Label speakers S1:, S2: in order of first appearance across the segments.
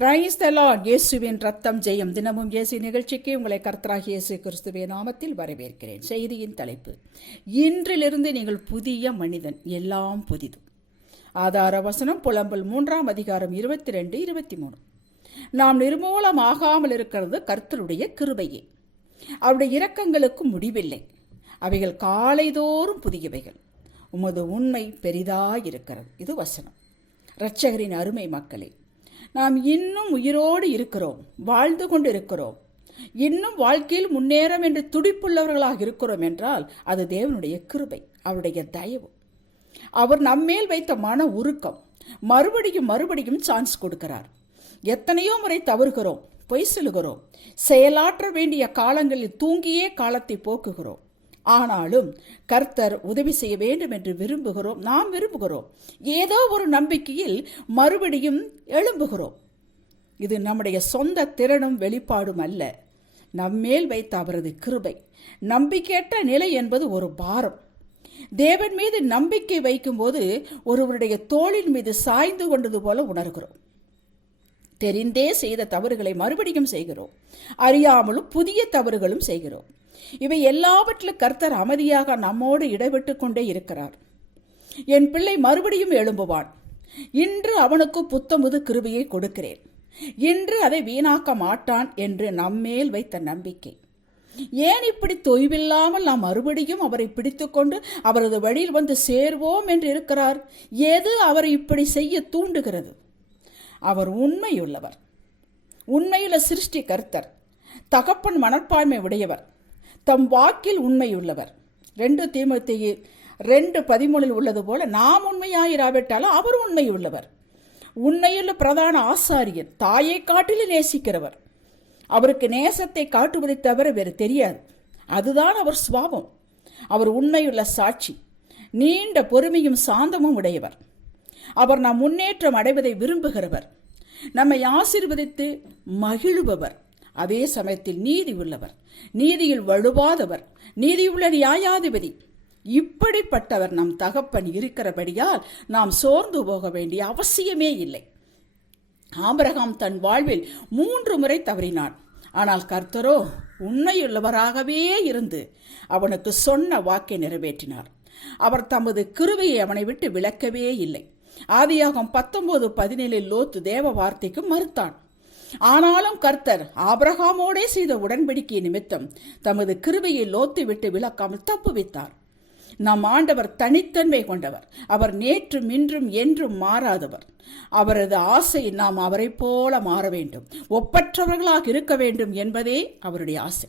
S1: Praise the Lord இயேசுவின் ரத்தம் ஜெயம். தினமும் இயேசு நிகழ்ச்சிக்கு உங்களை கர்த்தராக இயேசு கிறிஸ்துவின் நாமத்தில் வரவேற்கிறேன். செய்தியின் தலைப்பு இன்றிலிருந்து நீங்கள் புதிய மனிதன் எல்லாம் புதிது. ஆதார வசனம் புலம்பல் மூன்றாம் அதிகாரம் இருபத்தி ரெண்டு இருபத்தி மூணு நாம் நிர்மூலம் ஆகாமல் இருக்கிறது கர்த்தருடைய கிருபையே. அவருடைய இரக்கங்களுக்கு முடிவில்லை. அவைகள் காலைதோறும் புதியவைகள். உமது உண்மை பெரிதாயிருக்கிறது. இது வசனம். இரட்சகரின் அருமை மக்களே நாம் இன்னும் உயிரோடு இருக்கிறோம் வாழ்ந்து கொண்டு இருக்கிறோம் இன்னும் வாழ்க்கையில் முன்னேறம் என்று துடிப்புள்ளவர்களாக இருக்கிறோம் என்றால் அது தேவனுடைய கிருபை அவருடைய தயவு. அவர் நம்மேல் வைத்த மன உருக்கம் மறுபடியும் மறுபடியும் சான்ஸ் கொடுக்கிறார். எத்தனையோ முறை தவறுகிறோம் பொய் சொல்லுகிறோம். செயலாற்ற வேண்டிய காலங்களில் தூங்கியே காலத்தை போக்குகிறோம். ஆனாலும் கர்த்தர் உதவி செய்ய வேண்டும் என்று விரும்புகிறோம். நாம் விரும்புகிறோம். ஏதோ ஒரு நம்பிக்கையில் மறுபடியும் எழும்புகிறோம். இது நம்முடைய சொந்த திறனும் வெளிப்பாடும் அல்ல. நம்மேல் வைத்த அவரது கிருபை. நம்பிக்கையற்ற நிலை என்பது ஒரு பாரம். தேவன் மீது நம்பிக்கை வைக்கும்போது ஒருவருடைய தோளின் மீது சாய்ந்து கொண்டது போல உணர்கிறோம். தெரிந்தே செய்த தவறுகளை மறுபடியும் செய்கிறோம். அறியாமலும் புதிய தவறுகளும் செய்கிறோம். இவை எல்லாவற்றிலும் கர்த்தர் அமைதியாக நம்மோடு இடைவிட்டு கொண்டே இருக்கிறார். என் பிள்ளை மறுபடியும் எழும்புவான். இன்று அவனுக்கு புத்தமுது கிருபியை கொடுக்கிறேன். இன்று அதை வீணாக்க மாட்டான் என்று நம்மேல் வைத்த நம்பிக்கை. ஏன் இப்படி தொய்வில்லாமல் நாம் மறுபடியும் அவரை பிடித்துக்கொண்டு அவரது வழியில் வந்து சேர்வோம் என்று இருக்கிறார்? எது அவரை இப்படி செய்ய தூண்டுகிறது? அவர் உண்மையுள்ளவர். உண்மையுள்ள சிருஷ்டி கர்த்தர் தகப்பன் மனப்பான்மை உடையவர். தம் வாக்கில் உண்மையுள்ளவர். ரெண்டு தீமத்தையே ரெண்டு பதிமூணில் உள்ளது போல நாம் உண்மையாயிராவிட்டாலும் அவர் உண்மையுள்ளவர். உண்மையுள்ள பிரதான ஆசாரியர் தாயை காட்டிலும் நேசிக்கிறவர். அவருக்கு நேசத்தை காட்டுவதை தவிர வேறு தெரியாது. அதுதான் அவர் சுவாபம் அவர் உண்மையுள்ள சாட்சி. நீண்ட பொறுமையும் சாந்தமும் உடையவர். அவர் நாம் முன்னேற்றம் அடைவதை விரும்புகிறவர். நம்மை ஆசிர்வதித்து மகிழுபவர். அதே சமயத்தில் நீதி உள்ளவர் நீதியில் வலுவாதவர் நீதியுள்ள நியாயாதிபதி. இப்படிப்பட்டவர் நம் தகப்பன் இருக்கிறபடியால் நாம் சோர்ந்து போக வேண்டிய அவசியமே இல்லை. ஆபரகாம் தன் வாழ்வில் மூன்று முறை தவறினான். ஆனால் கர்த்தரோ உண்மையுள்ளவராகவே இருந்து அவனுக்கு சொன்ன வாக்கை நிறைவேற்றினார். அவர் தமது கிருவையை அவனை விட்டு விளக்கவே இல்லை. ஆதியாகம் பத்தொன்பது பதினேழில் லோத்து தேவ வார்த்தைக்கு மறுத்தான். ஆனாலும் கர்த்தர் ஆபிரகாமோடே செய்த உடன்படிக்கை நிமித்தம் தமது கிருபையை லோத்து விட்டு விளக்காமல் தப்புவித்தார் நம் ஆண்டவர் தனித்தன்மை கொண்டவர். அவர் நேற்றும் இன்றும் என்றும் மாறாதவர். அவரது ஆசை நாம் அவரை போல மாற வேண்டும். ஒப்பற்றவர்களாக இருக்க வேண்டும் என்பதே அவருடைய ஆசை.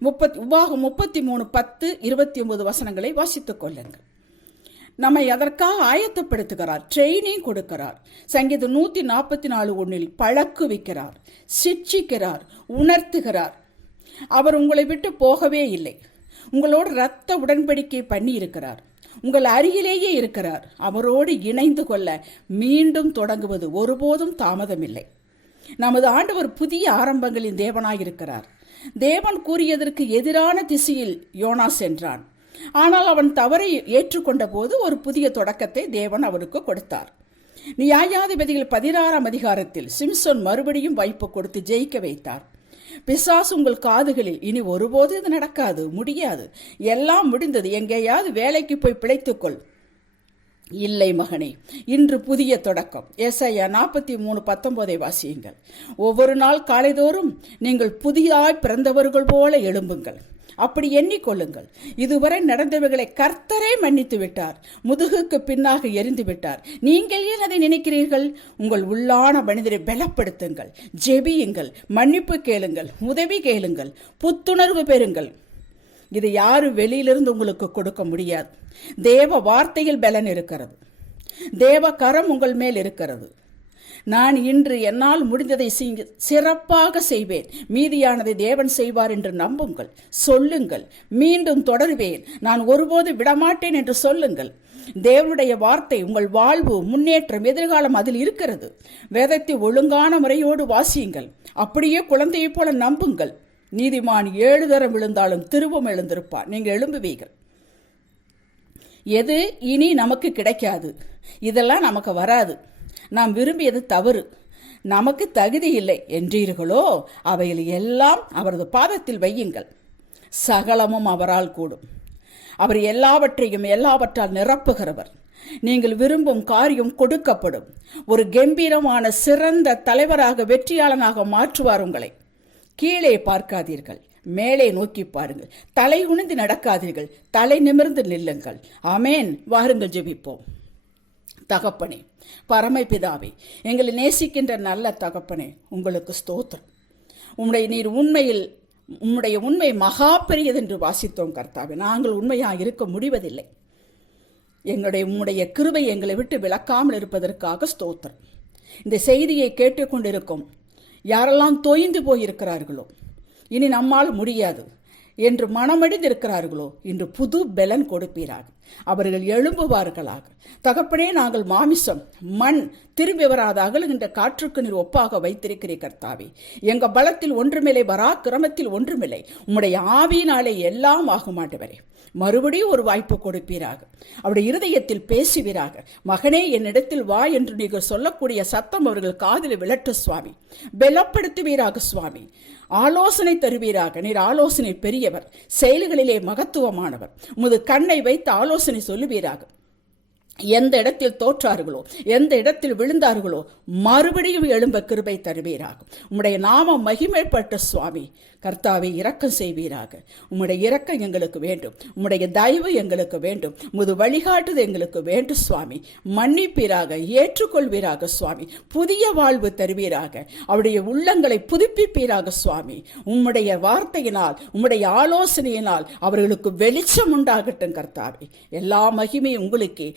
S1: முப்பத் உபாகம் முப்பத்தி மூணு பத்து இருபத்தி ஒன்பது வசனங்களை வாசித்துக் கொள்ளுங்கள். நம்மை எதற்காக ஆயத்தப்படுத்துகிறார் ட்ரெயினிங் கொடுக்கிறார். சங்கீதம் நூற்றி நாற்பத்தி நாலு ஒன்றில் பழக்குவிக்கிறார் சிட்சிக்கிறார் உணர்த்துகிறார். அவர் உங்களை விட்டு போகவே இல்லை. உங்களோடு இரத்த உடன்படிக்கை பண்ணி இருக்கிறார் உங்கள் அருகிலேயே இருக்கிறார். அவரோடு இணைந்து கொள்ள மீண்டும் தொடங்குவது ஒருபோதும் தாமதமில்லை. நமது ஆண்டவர் புதிய ஆரம்பங்களின் தேவனாயிருக்கிறார். தேவன் கூறியதற்கு எதிரான திசையில் யோனா சென்றான். ஆனால் அவன் தவறை ஏற்றுக்கொண்ட போது ஒரு புதிய தொடக்கத்தை தேவன் அவனுக்கு கொடுத்தார். நியாயாதிபதிகள் பதினாறாம் அதிகாரத்தில் சிம்சன் மறுபடியும் வாய்ப்பு கொடுத்து ஜெயிக்க வைத்தார். பிசாசு உங்கள் காதுகளில் இனி ஒருபோது இது நடக்காது முடியாது. எல்லாம் முடிந்தது. எங்கேயாவது வேலைக்கு போய் பிழைத்துக்கொள். இல்லை மகனே இன்று புதிய தொடக்கம். எஸ்ஐயா நாற்பத்தி மூணு பத்தொன்பதை வாசியுங்கள். ஒவ்வொரு நாள் காலைதோறும் நீங்கள் புதிதாய் பிறந்தவர்கள் போல எழும்புங்கள். அப்படி எண்ணிக்கொள்ளுங்கள். இதுவரை நடந்தவைகளை கர்த்தரே மன்னித்து விட்டார். முதுகுக்கு பின்னாக எரிந்து விட்டார். நீங்கள் ஏன் அதை நினைக்கிறீர்கள்? உங்கள் உள்ளான மனிதரை பலப்படுத்துங்கள். ஜெபியுங்கள். மன்னிப்பு கேளுங்கள். உதவி கேளுங்கள். புத்துணர்வு பெறுங்கள். இது யாரும் வெளியிலிருந்து உங்களுக்கு கொடுக்க முடியாது. தேவ வார்த்தையில் பலன் இருக்கிறது. தேவ கரம் உங்கள் மேல் இருக்கிறது. நான் இன்று என்னால் முடிந்ததை சிறப்பாக செய்வேன். மீதியானதை தேவன் செய்வார் என்று நம்புங்கள். சொல்லுங்கள். மீண்டும் தொடருவேன். நான் ஒருபோது விடமாட்டேன் என்று சொல்லுங்கள். தேவனுடைய வார்த்தை உங்கள் வாழ்வு முன்னேற்றம் எதிர்காலம் அதில் இருக்கிறது. வேதத்தை ஒழுங்கான முறையோடு வாசியுங்கள். அப்படியே குழந்தையைப் போல நம்புங்கள். நீதிமான் ஏழு தரம் விழுந்தாலும் திரும்பவும் எழுந்திருப்பார். நீங்கள் எழும்புவீர்கள். எது இனி நமக்கு கிடைக்காது. இதெல்லாம் நமக்கு வராது. நாம் விரும்பியது தவறு. நமக்கு தகுதி இல்லை என்றீர்களோ அவைகள் எல்லாம் அவரது பாதத்தில் வையுங்கள். சகலமும் அவரால் கூடும். அவர் எல்லாவற்றையும் எல்லாவற்றால் நிரப்புகிறவர். நீங்கள் விரும்பும் காரியம் கொடுக்கப்படும். ஒரு கம்பீரமான சிறந்த தலைவராக வெற்றியாளனாக மாற்றுவார் உங்களை. கீழே பார்க்காதீர்கள் மேலே நோக்கி பாருங்கள். தலை குனிந்து நடக்காதீர்கள் தலை நிமிர்ந்து நில்லுங்கள். அமேன் வாருங்கள் ஜெபிப்போம். தகப்பனே பரமபிதாவே எங்களை நேசிக்கின்ற நல்ல தகப்பனே உங்களுக்கு ஸ்தோத்திரம். உம்முடைய நீர் உண்மையில் உம்முடைய உண்மை மகா பெரியதென்று வாசித்தோம் கர்த்தாவே. நாங்கள் உண்மையாக இருக்க முடிவதில்லை. எங்களுடைய உம்முடைய கிருபை எங்களை விட்டு விளக்காமல் இருப்பதற்காக ஸ்தோத்திரம். இந்த செய்தியை கேட்டுக்கொண்டிருக்கும் யாரெல்லாம் தொய்ந்து போயிருக்கிறார்களோ இனி நம்மால் முடியாது என்று மனமடிந்திருக்கிறார்களோ இன்று புது பலன் கொடுப்பீராக. அவர்கள் எழும்புவார்களாக. தகப்பனே நாங்கள் மாமிசம் மண் திரும்பி வராத அகலுகின்ற காற்றுக்கு நீர் ஒப்பாக வைத்திருக்கிறீர் கர்த்தாவே. எங்க பலத்தில் ஒன்றுமில்லை வரா கிரமத்தில் ஒன்றுமில்லை. உம்முடைய ஆவியினாலே எல்லாம் ஆகும் ஆண்டவரே மறுபடியும் ஒரு வாய்ப்பு கொடுப்பீராக. அவருடைய இருதயத்தில் பேசுவீராக. மகனே என்னிடத்தில் வா என்று நீங்கள் சொல்லக்கூடிய சத்தம் அவர்கள் காதில் விளட்டு சுவாமி. பலப்படுத்துவீராக சுவாமி. ஆலோசனை தருவீராக. நீர் ஆலோசனை பெரியவர். செயல்களிலே மகத்துவமானவர். உமது கண்ணை வைத்து ஆலோசனை சொல்லுவீராக. எந்த இடத்தில் தோற்றார்களோ எந்த இடத்தில் விழுந்தார்களோ மறுபடியும் எழும்ப கிருபை தருவீராக. உம்முடைய நாமம் மகிமைப்பட்ட சுவாமி கர்த்தாவை இரக்கம் செய்வீராக. உம்முடைய இரக்கம் எங்களுக்கு வேண்டும். உம்முடைய தயவு எங்களுக்கு வேண்டும். முது வழிகாட்டுது எங்களுக்கு வேண்டும் சுவாமி. மன்னிப்பீராக ஏற்றுக்கொள்வீராக சுவாமி. புதிய வாழ்வு தருவீராக. அவருடைய உள்ளங்களை புதுப்பிப்பீராக சுவாமி. உம்முடைய வார்த்தையினால் உம்முடைய ஆலோசனையினால் அவர்களுக்கு வெளிச்சம் உண்டாகட்டும் கர்த்தாவை. எல்லா மகிமையும் உங்களுக்கு.